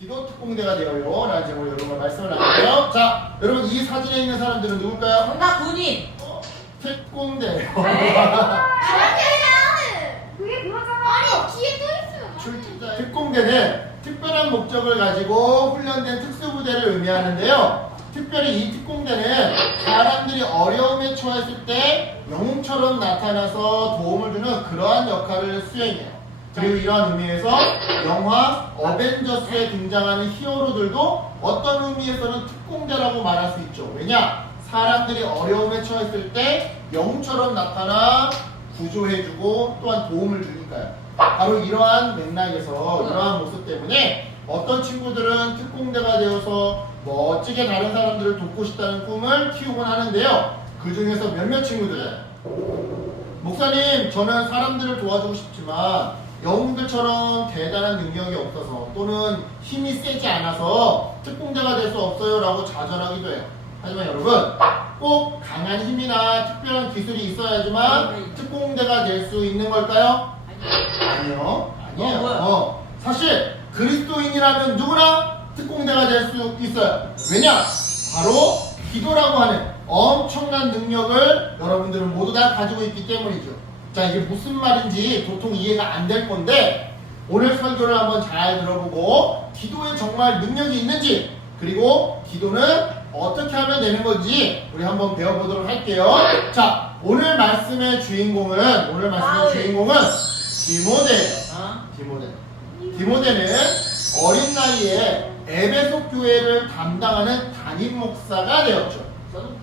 기도 특공대가 되어요. 라는 제목으로 여러분 말씀을 나눌게요. 자, 여러분 이 사진에 있는 사람들은 누굴까요? 정답 군인. 특공대예요. 그게 그거잖아. 아니 뒤에 또 있으면 출제자 특공대는 특별한 목적을 가지고 훈련된 특수부대를 의미하는데요. 특별히 이 특공대는 사람들이 어려움에 처했을 때 영웅처럼 나타나서 도움을 주는 그러한 역할을 수행해요. 그리고 이러한 의미에서 영화 어벤져스에 등장하는 히어로들도 어떤 의미에서는 특공대라고 말할 수 있죠. 왜냐? 사람들이 어려움에 처했을 때 영웅처럼 나타나 구조해주고 또한 도움을 주니까요. 바로 이러한 맥락에서 이러한 모습 때문에 어떤 친구들은 특공대가 되어서 멋지게 다른 사람들을 돕고 싶다는 꿈을 키우곤 하는데요. 그 중에서 몇몇 친구들은 목사님, 저는 사람들을 도와주고 싶지만 영웅들처럼 대단한 능력이 없어서 또는 힘이 세지 않아서 특공대가 될 수 없어요 라고 좌절하기도 해요. 하지만 여러분, 꼭 강한 힘이나 특별한 기술이 있어야지만 특공대가 될 수 있는 걸까요? 아니요. 아니에요. 사실 그리스도인이라면 누구나 특공대가 될 수 있어요. 왜냐? 바로 기도라고 하는 엄청난 능력을 여러분들은 모두 다 가지고 있기 때문이죠. 자, 이게 무슨 말인지 도통 이해가 안 될 건데 오늘 설교를 한번 잘 들어보고 기도에 정말 능력이 있는지, 그리고 기도는 어떻게 하면 되는 건지 우리 한번 배워보도록 할게요. 자, 오늘 말씀의 주인공은 디모데예요. 디모데는 어린 나이에 에베소 교회를 담당하는 담임 목사가 되었죠.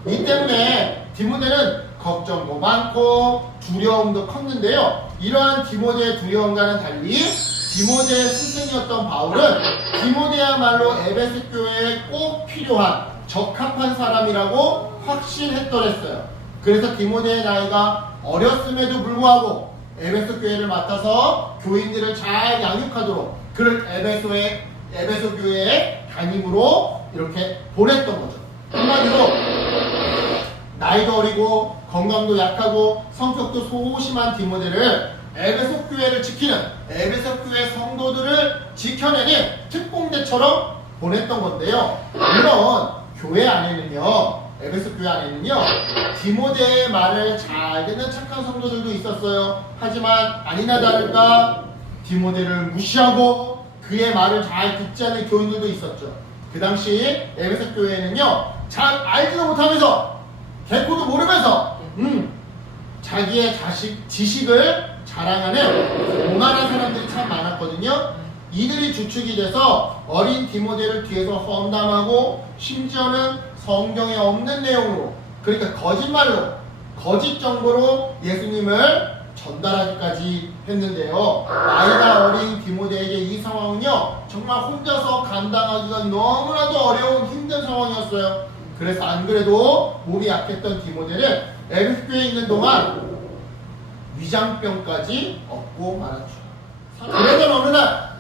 이 때문에 디모데는 걱정도 많고 두려움도 컸는데요. 이러한 디모데의 두려움과는 달리 디모데의 스승이었던 바울은 디모데야말로 에베소 교회에 꼭 필요한 적합한 사람이라고 확신했더랬어요. 그래서 디모데의 나이가 어렸음에도 불구하고 에베소 교회를 맡아서 교인들을 잘 양육하도록 그를 에베소 교회의 담임으로 이렇게 보냈던 거죠. 한마디로 나이도 어리고 건강도 약하고 성격도 소심한 디모데를 에베소 교회를 지키는 에베소 교회 성도들을 지켜내는 특공대처럼 보냈던 건데요. 물론 교회 안에는요, 에베소 교회 안에는요, 디모데의 말을 잘 듣는 착한 성도들도 있었어요. 하지만 아니나 다를까 디모데를 무시하고 그의 말을 잘 듣지 않는 교인들도 있었죠. 그 당시 에베소 교회에는요, 잘 알지도 못하면서 개코도 모르면서 자기의 지식을 자랑하는 오만한 사람들이 참 많았거든요. 이들이 주축이 돼서 어린 디모데를 뒤에서 험담하고 심지어는 성경에 없는 내용으로, 그러니까 거짓말로, 거짓 정보로 예수님을 전달하기까지 했는데요. 나이가 어린 디모데에게 이 상황은요, 정말 혼자서 감당하기가 너무나도 어려운 힘든 상황이었어요. 그래서 안 그래도 몸이 약했던 디모데는 에베소 교회에 있는 동안 위장병까지 얻고 말았죠. 그러던 어느 날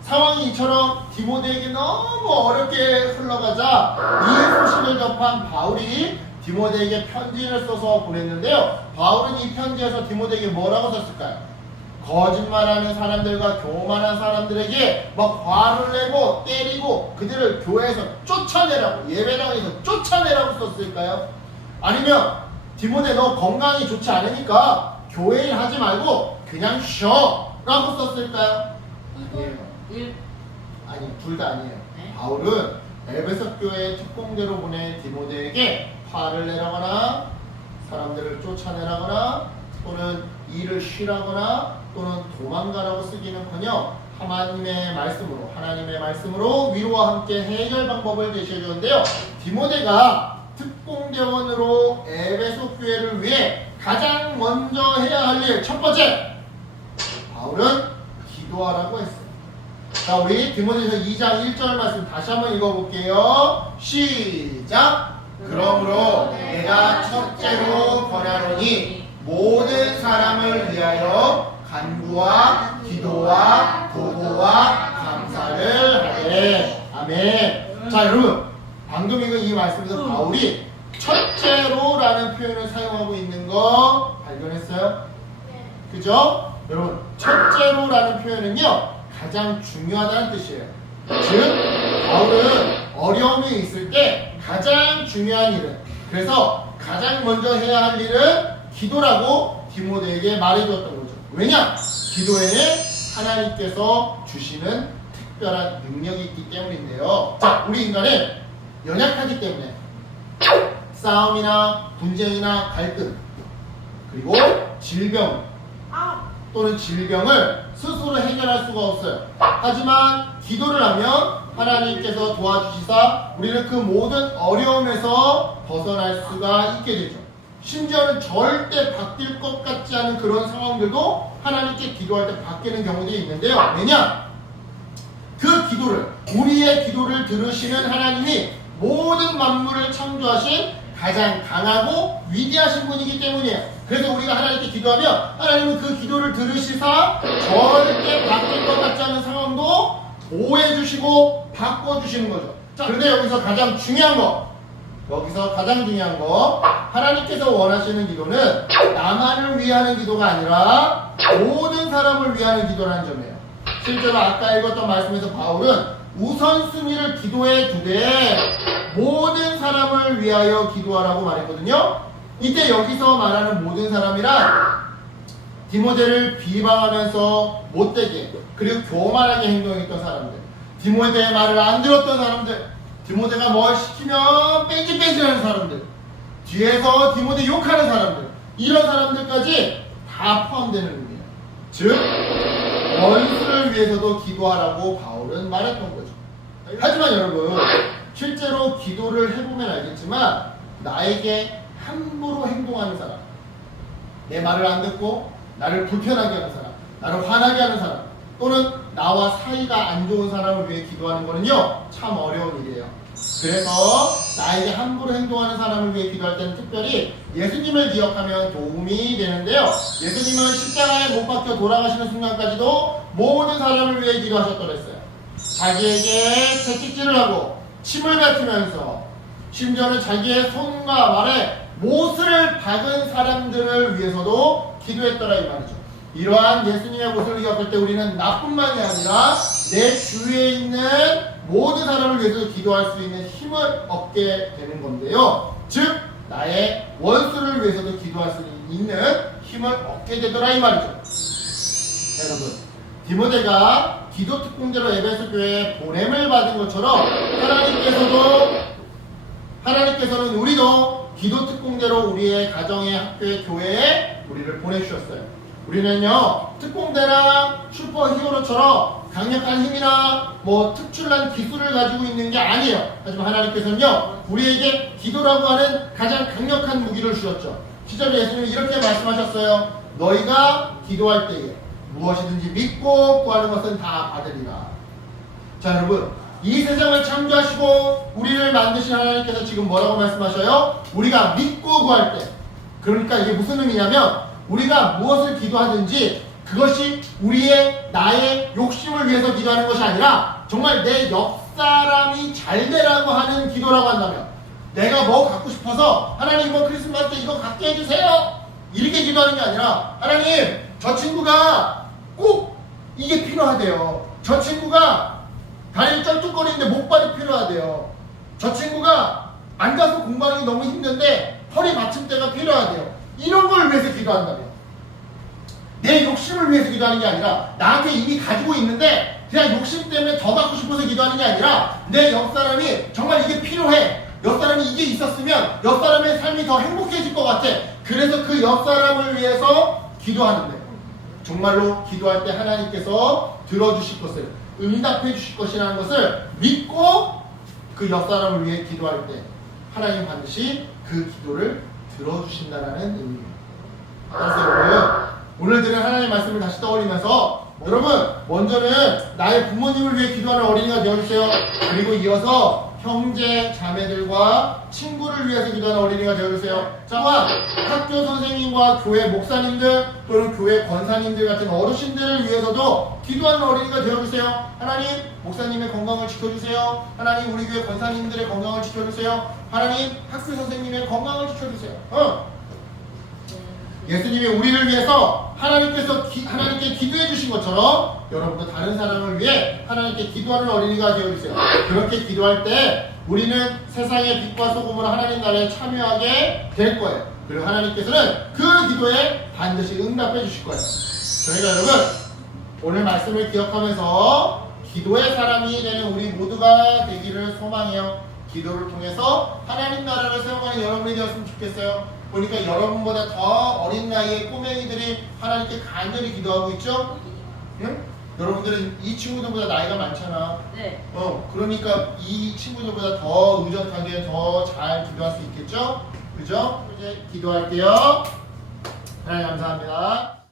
상황이 이처럼 디모데에게 너무 어렵게 흘러가자 이 소식을 접한 바울이 디모데에게 편지를 써서 보냈는데요. 바울은 이 편지에서 디모데에게 뭐라고 썼을까요? 거짓말하는 사람들과 교만한 사람들에게 막 화를 내고 때리고 그들을 교회에서 쫓아내라고, 예배당에서 쫓아내라고 썼을까요? 아니면 디모데 너 건강이 좋지 않으니까 교회 일 하지 말고 그냥 쉬어 라고 썼을까요? 아니에요. 아니, 둘 다 아니에요. 바울은 에베소 교회 특공대로 보낸 디모데에게 화를 내라거나 사람들을 쫓아내라거나 또는 일을 쉬라거나 또는 도망가라고 쓰기는커녕 하나님의 말씀으로 위로와 함께 해결 방법을 제시해 주는데요. 디모데가 특공대원으로 에베소 교회를 위해 가장 먼저 해야 할 일 첫 번째, 바울은 기도하라고 했어요. 자, 우리 디모데서 2장 1절 말씀 다시 한번 읽어볼게요. 시작! 그러므로 내가 첫째로 권하노니 모든 사람을 위하여 간구와 기도와 도구와 감사를 하되. 아멘. 자, 여러분, 방금 읽은 이 말씀에서 바울이 첫째로라는 표현을 사용하고 있는 거 발견했어요? 그죠? 여러분, 첫째로라는 표현은요, 가장 중요하다는 뜻이에요. 즉 바울은 어려움이 있을 때 가장 중요한 일은, 그래서 가장 먼저 해야 할 일은 기도라고 디모데에게 말해주었던 거죠. 왜냐? 기도에는 하나님께서 주시는 특별한 능력이 있기 때문인데요. 자, 우리 인간은 연약하기 때문에 싸움이나 분쟁이나 갈등, 그리고 질병 또는 질병을 스스로 해결할 수가 없어요. 하지만 기도를 하면 하나님께서 도와주시사 우리는 그 모든 어려움에서 벗어날 수가 있게 되죠. 심지어는 절대 바뀔 것 같지 않은 그런 상황들도 하나님께 기도할 때 바뀌는 경우들이 있는데요. 왜냐? 그 기도를, 우리의 기도를 들으시는 하나님이 모든 만물을 창조하신 가장 강하고 위대하신 분이기 때문이에요. 그래서 우리가 하나님께 기도하면 하나님은 그 기도를 들으시사 절대 바뀔 것 같지 않은 상황도 보호해 주시고 바꿔 주시는 거죠. 자, 그런데 여기서 가장 중요한 거, 하나님께서 원하시는 기도는 나만을 위하는 기도가 아니라 모든 사람을 위하는 기도라는 점이에요. 실제로 아까 읽었던 말씀에서 바울은 우선순위를 기도에 두되 모든 사람을 위하여 기도하라고 말했거든요. 이때 여기서 말하는 모든 사람이란 디모데를 비방하면서 못되게 그리고 교만하게 행동했던 사람들, 디모데의 말을 안 들었던 사람들, 디모데가 뭘 시키면 뺀질뺀질하는 사람들, 뒤에서 디모데 욕하는 사람들, 이런 사람들까지 다 포함되는 의미예요. 즉 원수를 위해서도 기도하라고 바울은 말했던 거죠. 하지만 여러분, 실제로 기도를 해보면 알겠지만 나에게 함부로 행동하는 사람, 내 말을 안 듣고 나를 불편하게 하는 사람, 나를 화나게 하는 사람, 또는 나와 사이가 안 좋은 사람을 위해 기도하는 거는요, 참 어려운 일이에요. 그래서 나에게 함부로 행동하는 사람을 위해 기도할 때는 특별히 예수님을 기억하면 도움이 되는데요. 예수님은 십자가에 못 박혀 돌아가시는 순간까지도 모든 사람을 위해 기도하셨더랬어요. 자기에게 채찍질을 하고 침을 뱉으면서 심지어는 자기의 손과 발에 못을 박은 사람들을 위해서도 기도했더라 이 말이죠. 이러한 예수님의 모습을 기억할 때 우리는 나뿐만이 아니라 내 주위에 있는 모든 사람을 위해서 기도할 수 있는 힘을 얻게 되는 건데요. 즉 나의 원수를 위해서도 기도할 수 있는 힘을 얻게 되더라 이 말이죠. 여러분, 디모데가 기도 특공대로 에베소 교회에 보냄을 받은 것처럼 하나님께서는 우리도 기도 특공대로 우리의 가정에, 학교에, 교회에 우리를 보내주셨어요. 우리는요, 특공대나 슈퍼히어로처럼 강력한 힘이나 특출난 기술을 가지고 있는 게 아니에요. 하지만 하나님께서는요, 우리에게 기도라고 하는 가장 강력한 무기를 주셨죠. 실제로 예수님이 이렇게 말씀하셨어요. 너희가 기도할 때에 무엇이든지 믿고 구하는 것은 다 받으리라. 자, 여러분, 이 세상을 창조하시고 우리를 만드신 하나님께서 지금 뭐라고 말씀하셔요? 우리가 믿고 구할 때. 그러니까 이게 무슨 의미냐면 우리가 무엇을 기도하든지 그것이 나의 욕심을 위해서 기도하는 것이 아니라 정말 내 옆사람이 잘 되라고 하는 기도라고 한다면, 내가 뭐 갖고 싶어서 하나님 이번 크리스마스 때 이거 갖게 해주세요 이렇게 기도하는 게 아니라, 하나님 저 친구가 꼭 이게 필요하대요. 저 친구가 다리를 쩔뚝거리는데 목발이 필요하대요. 저 친구가 앉아서 공부하는 게 너무 힘든데 허리 받침대가 필요하대요. 이런 걸 위해서 기도한다면, 내 욕심을 위해서 기도하는 게 아니라 나한테 이미 가지고 있는데 그냥 욕심 때문에 더 갖고 싶어서 기도하는 게 아니라 내 옆사람이 정말 이게 필요해, 옆사람이 이게 있었으면 옆사람의 삶이 더 행복해질 것 같아, 그래서 그 옆사람을 위해서 기도하는데, 정말로 기도할 때 하나님께서 들어주실 것을, 응답해 주실 것이라는 것을 믿고 그 옆사람을 위해 기도할 때 하나님 반드시 그 기도를 들어주신다는 의미입니다. 그래서 여러분, 오늘 들은 하나님의 말씀을 다시 떠올리면서 여러분, 먼저는 나의 부모님을 위해 기도하는 어린이가 되어주세요. 그리고 이어서 형제, 자매들과 친구를 위해서 기도하는 어린이가 되어주세요. 또한 학교 선생님과 교회 목사님들 또는 교회 권사님들 같은 어르신들을 위해서도 기도하는 어린이가 되어주세요. 하나님, 목사님의 건강을 지켜주세요. 하나님, 우리 교회 권사님들의 건강을 지켜주세요. 하나님, 학교 선생님의 건강을 지켜주세요. 예수님이 우리를 위해서 하나님께 기도해 주신 것처럼 여러분도 다른 사람을 위해 하나님께 기도하는 어린이가 되어주세요. 그렇게 기도할 때 우리는 세상의 빛과 소금으로 하나님 나라에 참여하게 될 거예요. 그리고 하나님께서는 그 기도에 반드시 응답해 주실 거예요. 그러니까 여러분, 오늘 말씀을 기억하면서 기도의 사람이 되는 우리 모두가 되기를 소망해요. 기도를 통해서 하나님 나라를 세워가는 여러분이 되었으면 좋겠어요. 보니까 여러분보다 더 어린 나이의 꼬맹이들이 하나님께 간절히 기도하고 있죠? 응? 여러분들은 이 친구들보다 나이가 많잖아. 네. 그러니까 이 친구들보다 더 의젓하게 더 잘 기도할 수 있겠죠? 그죠? 이제 기도할게요. 하나님 감사합니다.